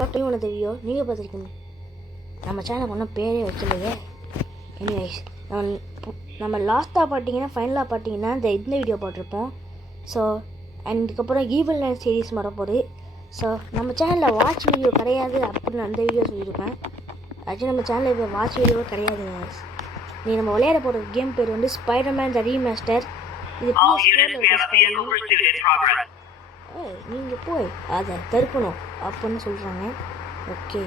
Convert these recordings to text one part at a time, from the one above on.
ஒன்று வீடியோ நீங்கள் பார்த்துருக்கீங்க. நம்ம சேனலுக்கு ஒன்றும் பேரே வைக்கலையே. எனிவேஸ் நம்ம லாஸ்ட்டாக பார்த்தீங்கன்னா ஃபைனலாக பார்த்தீங்கன்னா இந்த வீடியோ போட்டிருப்போம். ஸோ அண்ட் இதுக்கப்புறம் ஈவில் நைட் சீரீஸ் வரப்போகுது. ஸோ நம்ம சேனலில் வாட்ச் வீடியோ கிடையாது அப்படின்னு அந்த வீடியோ சொல்லியிருப்பேன். ஆக்சுவலி நம்ம சேனலில் இப்போ வாட்ச் வீடியோ கிடையாது. நீ நம்ம விளையாட போகிற கேம் பேர் வந்து ஸ்பைடர்மேன் த ரீமாஸ்டர். இது நீங்கள் போய் அதை தடுக்கணும் அப்படின்னு சொல்கிறாங்க. ஓகே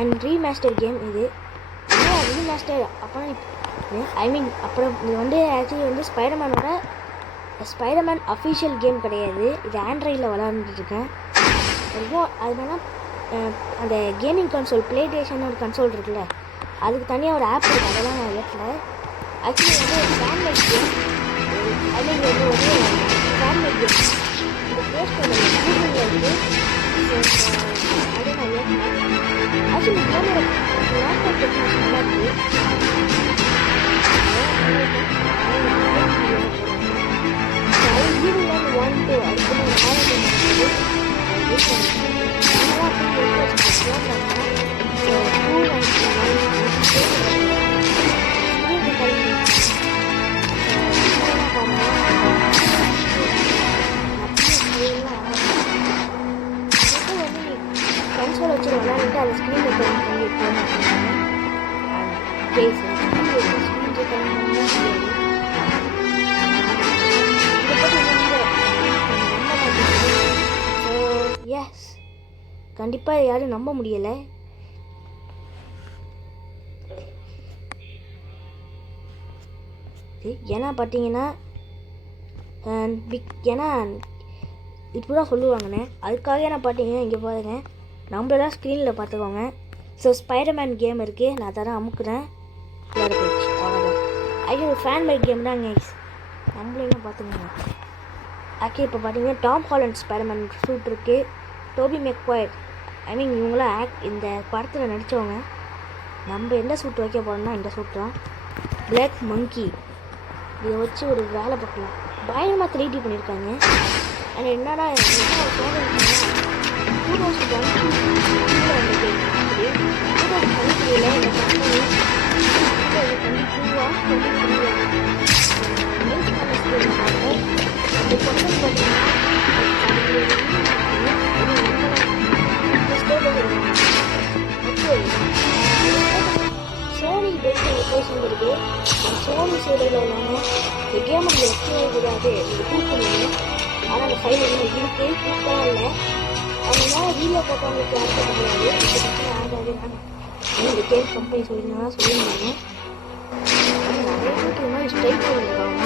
அண்ட் ரீமாஸ்டர் கேம் இது. ரீமாஸ்டர் அப்புறம் அப்புறம் இது வந்து ஆக்சுவலி வந்து ஸ்பைடர்மேன் அஃபிஷியல் கேம் கிடையாது. இது ஆண்ட்ராய்டில் விளாண்டுருக்கேன். அதனால அந்த கேமிங் கன்சோல் ப்ளேஸ்டேஷன் ஒரு கன்சோல் இருக்குல்ல, அதுக்கு தனியாக ஒரு ஆப் இருக்குது. அதெல்லாம் நான் ஏற்றல. ஆக்சுவலி வந்து ஒரு ஃபேன்மேட் கேம். வந்து ஒரு ஃபேன்மேட் கேம். இந்த ப்ளேஸ்டோரில் கூகுளில் வந்து அதை நான் ஏற்றினேன். ஆக்சுவலி கேமோட லேப்டாப் டெக்னிக்ஸ் நல்லா இருக்குது. கன்சோல் வச்சு விளையாண்டுட்டு அதை ஸ்க்ரீன் ரெக்கார்டிங் பண்ணி எஸ் கண்டிப்பாக யாரும் நம்ப முடியலை. ஏன்னா பார்த்தீங்கன்னா ஏன்னா இப்படிதான் சொல்லுவாங்கண்ணே. அதுக்காக நான் பார்த்தீங்கன்னா இங்கே பாருங்க, நம்மளெல்லாம் ஸ்க்ரீனில் பார்த்துக்கோங்க. ஸோ ஸ்பைடர்மேன் கேம் இருக்குது. நான் தரேன் அமுக்குறேன். போயிடுச்சு அவ்வளோதான். ஆக்சுவலி ஒரு ஃபேன்மேட் கேம் தான் கைஸ். நம்மளையும் பார்த்துக்கோங்க. ஆக்சுவலி இப்போ பார்த்தீங்கன்னா டாம் ஹாலண்ட் ஸ்பைடர்மேன் சூட் இருக்குது. டோபி மெக்வயர் இவங்களாம் இந்த படத்தில் நடித்தவங்க. நம்ம எந்த சூட் வைக்க போகிறோம்னா இந்த சூட் தான். பிளாக் மங்கி இதை வச்சு ஒரு வேலை பார்க்கலாம். பயங்கரமாக 3D பண்ணியிருக்காங்க. அது என்னடா 2022 சோனி பேசுகிறது. சோனி சைடில் உள்ளவங்க இந்த கேம் வந்து வச்சுவே கூடாது, இது கூப்பிடுங்க. ஆனால் அந்த ஃபைல் வந்து இருக்குது, கூப்பிடலாம் இல்லை. அதனால வீடியோ போட்டவங்களுக்கு ஆக்சஸ் முடியாது. இந்த கேம் கம்பெனி சொல்லியிருந்தாங்க சொல்லியிருந்தாங்க. நிறைய பேருக்கு இந்த மாதிரி ஸ்ட்ரைக் பண்ணியிருக்காங்க.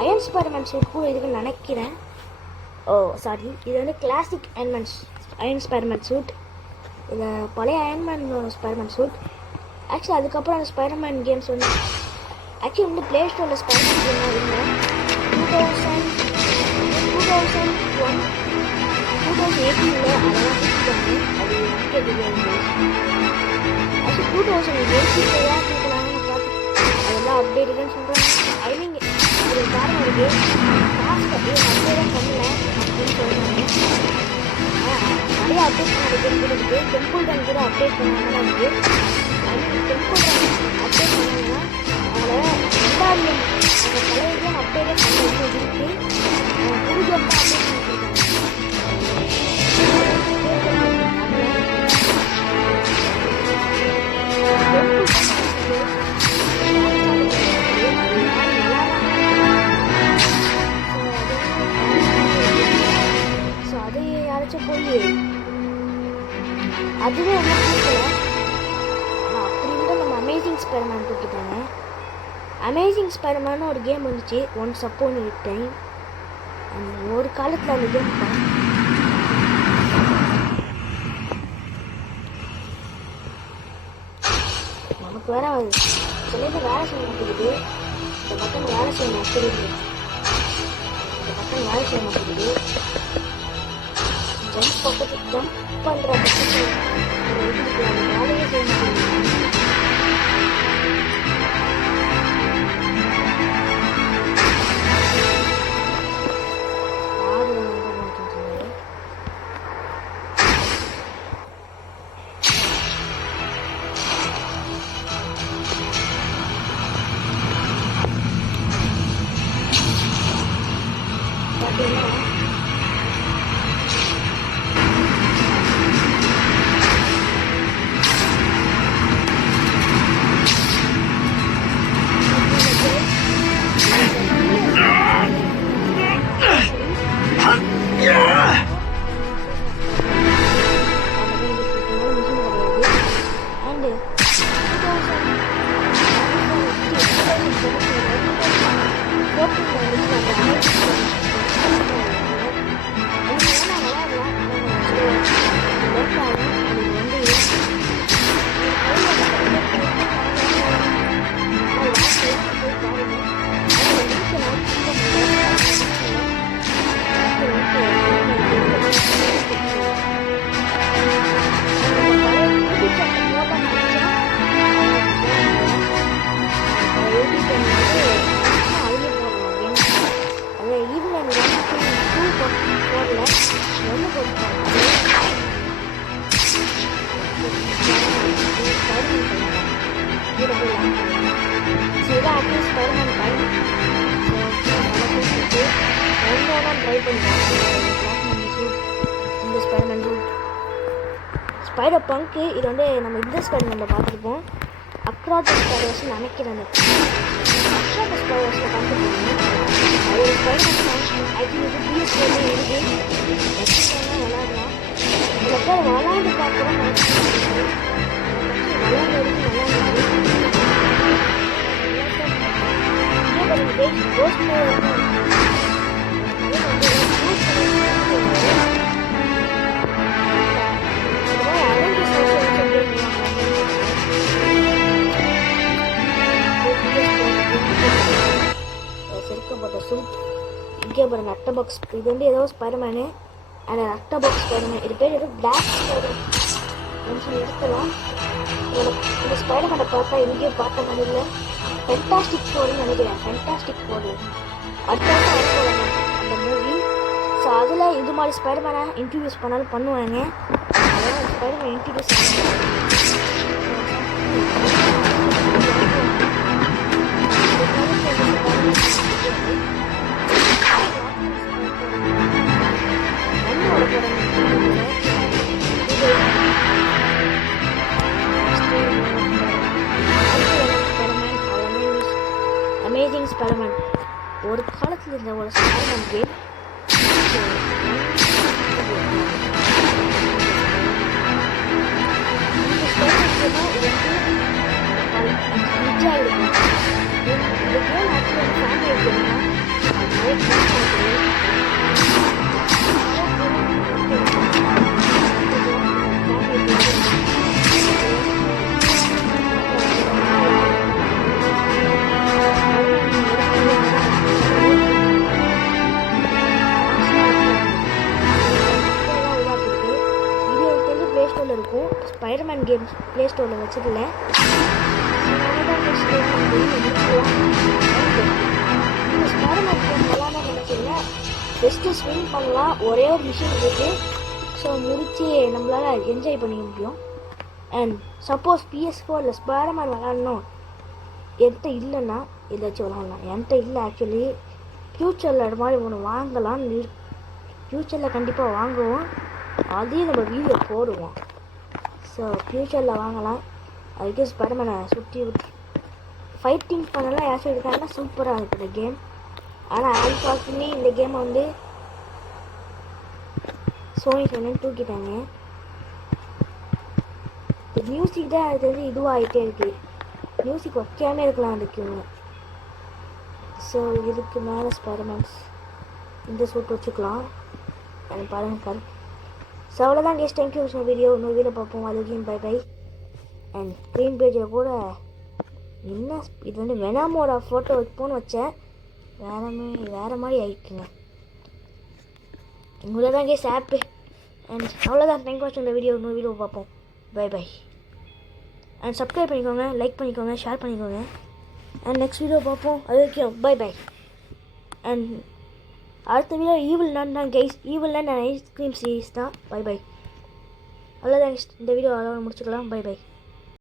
அயன் ஸ்பைடர்மேன் சூட் கூட இதுக்கு நினைக்கிறேன். சாரி, இது வந்து கிளாசிக் அயன் ஸ்பைடர்மேன் சூட். இது பழைய அயன்மேன் ஸ்பைடர்மேன் சூட். ஆக்சுவலி அதுக்கப்புறம் அந்த ஸ்பைடர்மேன் கேம்ஸ் வந்து ஆக்சுவலி வந்து ப்ளே ஸ்டோரில் ஸ்பைடர்மேன் கேம் இல்லை. 2018 அதெல்லாம் கொடுத்துட்டாங்க. அது எனக்கே தெரியாது. ஆக்சுவலி 2018 தான் கொடுக்கலாங்கன்னு பார்த்து அதெல்லாம் அப்டேட்டுன்னு சொல்கிறாங்க. ஒரு காரணம் இருக்குது. காசு கட்டி அப்டேட் பண்ணல அப்படின்னு சொல்கிறாங்க. நிறைய அப்டேட் பண்ண கேம் கூட இருக்குது. டெம்பிள் ரன் கூட அப்டேட் பண்ணாங்கன்னா இருக்குது. டெம்பிள் ரன் அப்டேட் பண்ணாங்கன்னா அவங்கள ரெண்டாவது அந்த பழைய கேம் அப்டேட்டே பண்ண இருக்குது. புது கேம் தான் அப்டேட் பண்ணிருக்காங்க. ஸோ அது யாராச்சும் போய் அதுவே ஒன்றும் கொடுக்கல. ஆனால் அப்படி இருந்தால் நம்ம அமேசிங் தூக்கிட்டாங்க. அமேசிங் ஸ்பைடர்மேன் ஒரு கேம் வந்துச்சு ஒன்ஸ் அப்பான் எ டைம். ஒரு காலத்தில் அந்த கேம் நமக்கு வேற சில பேர் வேலை செய்ய மாட்டேங்குது. இந்த பக்கம் வேலை செய்ய மாட்டேங்குது. இந்த பக்கம் வேலை செய்ய மாட்டேங்குது. ஜம்ப் பக்கத்துக்கு ஜம்ப் பண்ணுற பக்கத்துக்கு அந்த வேலையே செய்ய மாட்டேங்குது. ஸ்பைடர் பங்கு இது வந்து நம்ம இந்த ஸ்பைடர்மேனில் பார்த்துருப்போம். அக்ராஸ் ஸ்பைடர்ஸ் நினைக்கிறேன். அக்ராஸ் ஸ்பைடர்ஸில் பார்த்துருப்போம். அது ஒரு ஸ்பைடர்மேன் ஆக்சுவலி இது பிஎஸ்ல இருக்குது. விளாடலாம். சில பேர் விளாண்டு பார்க்குறோம். விளையாடுறதுக்கு நல்லா இருக்குது. செருக்கப்பட்ட சூட் இங்கே பாருங்க. அட்டை பாக்ஸ் இது வந்து ஏதோ ஸ்பைடர்மேனு அண்ட் அட்டை பாக்ஸ் ஸ்பைடர்மேன். இது பேர் ஏதோ பிளாக் ஸ்பைடர் சொல்லி எடுக்கலாம். இந்த ஸ்பைடர்மேனை பார்த்தா எங்கேயும் பார்த்த மாதிரி இல்லை. ஃபென்டாஸ்டிக் ஃபோர்னு நினைக்கிறேன். ஃபென்டாஸ்டிக் ஃபோர் அடுத்த அந்த மூவி. ஸோ அதில் இது மாதிரி ஸ்பைடர்மேனை இன்ட்ரடியூஸ் பண்ணாலும் பண்ணுவாங்க. அதெல்லாம் ஸ்பைடர்மேன் இன்ட்ரடியூஸ் அமேசிங் ஸ்பைடர்மேன் ஒரு காலத்தில் இருந்த ஒரு Spiderman game. Spiderman games play ஸ்டோரில் வச்சதில்ல. ஸ்பைடர்மேன் கேம் விளாட நினைச்சிருங்க. பெஸ்ட்டு ஸ்விம் பண்ணலாம். ஒரே ஒரு மிஷின் இருக்குது. ஸோ முடித்து நம்மளால் என்ஜாய் பண்ணிக்க முடியும். அண்ட் சப்போஸ் PS4 ஸ்பைடர்மேன் விளாட்ணும் என்கிட்ட இல்லைன்னா ஏதாச்சும் விளாட்லாம். என்கிட்ட இல்லை ஆக்சுவலி. ஃப்யூச்சரில் அது மாதிரி ஒன்று வாங்கலான்னு ஃப்யூச்சரில் கண்டிப்பாக வாங்குவோம். அதையும் நம்ம வீடியோ போடுவோம். ஸோ ஃப்யூச்சரில் வாங்கலாம். அதுக்கு ஸ்பைடர்மேனை சுற்றி ஃபைட்டிங் பண்ணலாம். யாராச்சும் இருக்காங்கன்னா சூப்பராக இருக்குது கேம். ஆனால் ஆல்பாக்குமே இந்த கேமை வந்து சோனி தூக்கிட்டாங்க. மியூசிக் தான் அது வந்து இதுவாகிட்டே இருக்குது. மியூசிக் வைக்காமே இருக்கலாம் அதுக்குங்க. ஸோ இதுக்கு மேலே ஸ்பைடர்மேன்ஸ் இந்த சூட் வச்சுக்கலாம். அது பாருங்கள். ஸோ அவ்வளோதான் கேஸ், தேங்க்யூ வீடியோ. இன்னொரு வீடியோ பார்ப்போம். அதுக்கும் பை பை. அண்ட் ஸ்க்ரீன் பேஜில் கூட என்ன இது வந்து வெனாமோட ஃபோட்டோ வைப்போன்னு வச்சேன், வேறு மாதிரி ஆயிடுச்சுங்க. இவ்வளோ தான் கேஸ் ஆப்பு. அண்ட் அவ்வளோதான், தேங்க்யூ வாட்ச் இந்த வீடியோ. இன்னொரு வீடியோ பார்ப்போம். Bye bye. அண்ட் சப்ஸ்கிரைப் பண்ணிக்கோங்க, லைக் பண்ணிக்கோங்க, ஷேர் பண்ணிக்கோங்க. அண்ட் நெக்ஸ்ட் வீடியோ பார்ப்போம். அது வரைக்கும் பை பை. அண்ட் அடுத்த வீடியோ ஈவில் நான் கைஸ், ஈவில் நான் ஐஸ்கிரீம் சீரீஸ் தான். Bye bye. அவ்வளோதான் இந்த வீடியோ அவ்வளோ முடிச்சுக்கலாம். Bye by.